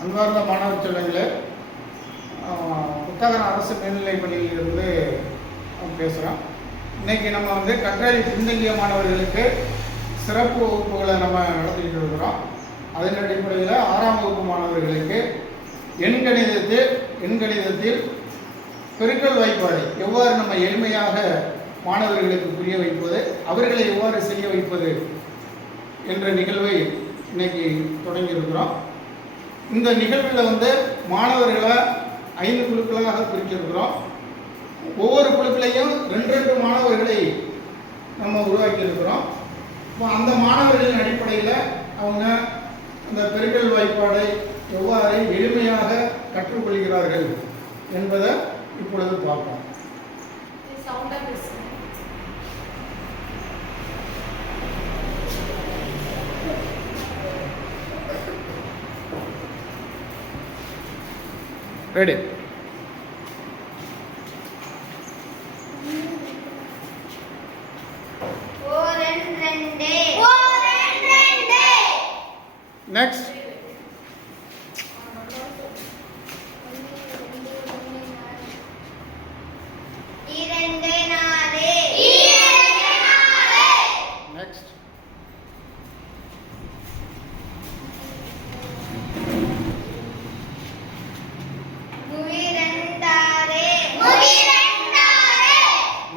அன்பார்ந்த மாணவ செல்வங்களே ஆஹ், புத்தகரம் அரசு மேல்நிலைப் பள்ளியிலிருந்து பேசுகிறோம் இன்னைக்கு நம்ம வந்து கற்றறி பின்தங்கிய மாணவர்களுக்கு சிறப்பு வகுப்புகளை நம்ம நடத்திக்கிட்டு இருக்கிறோம். அதன் அடிப்படையில் ஆறாம் வகுப்பு மாணவர்களுக்கு எண்கணிதத்தில் எண்கணிதத்தில் பெருக்கல் வாய்ப்பாடு. எவ்வாறு நம்ம எளிமையாக மாணவர்களுக்கு புரிய வைப்பது அவர்களை எவ்வாறு செய்ய வைப்பது என்ற நிகழ்வை இன்னைக்கு தொடங்கியிருக்கிறோம். இந்த நிகழ்வில் வந்து மாணவர்களை ஐந்து குழுக்களாக பிரிச்சிருக்கிறோம். ஒவ்வொரு குழுக்களையும் ரெண்டு ரெண்டு மாணவர்களை நம்ம உருவாக்கியிருக்கிறோம். இப்போ அந்த மாணவர்களின் அடிப்படையில் அவங்க அந்த பெருக்கல் வாய்ப்பாடை எவ்வாறு எளிமையாக கற்றுக்கொள்கிறார்கள் என்பதை இப்பொழுது பார்ப்போம் சவுண்டா பேசுங்க ரெடி நெக்ஸ்ட்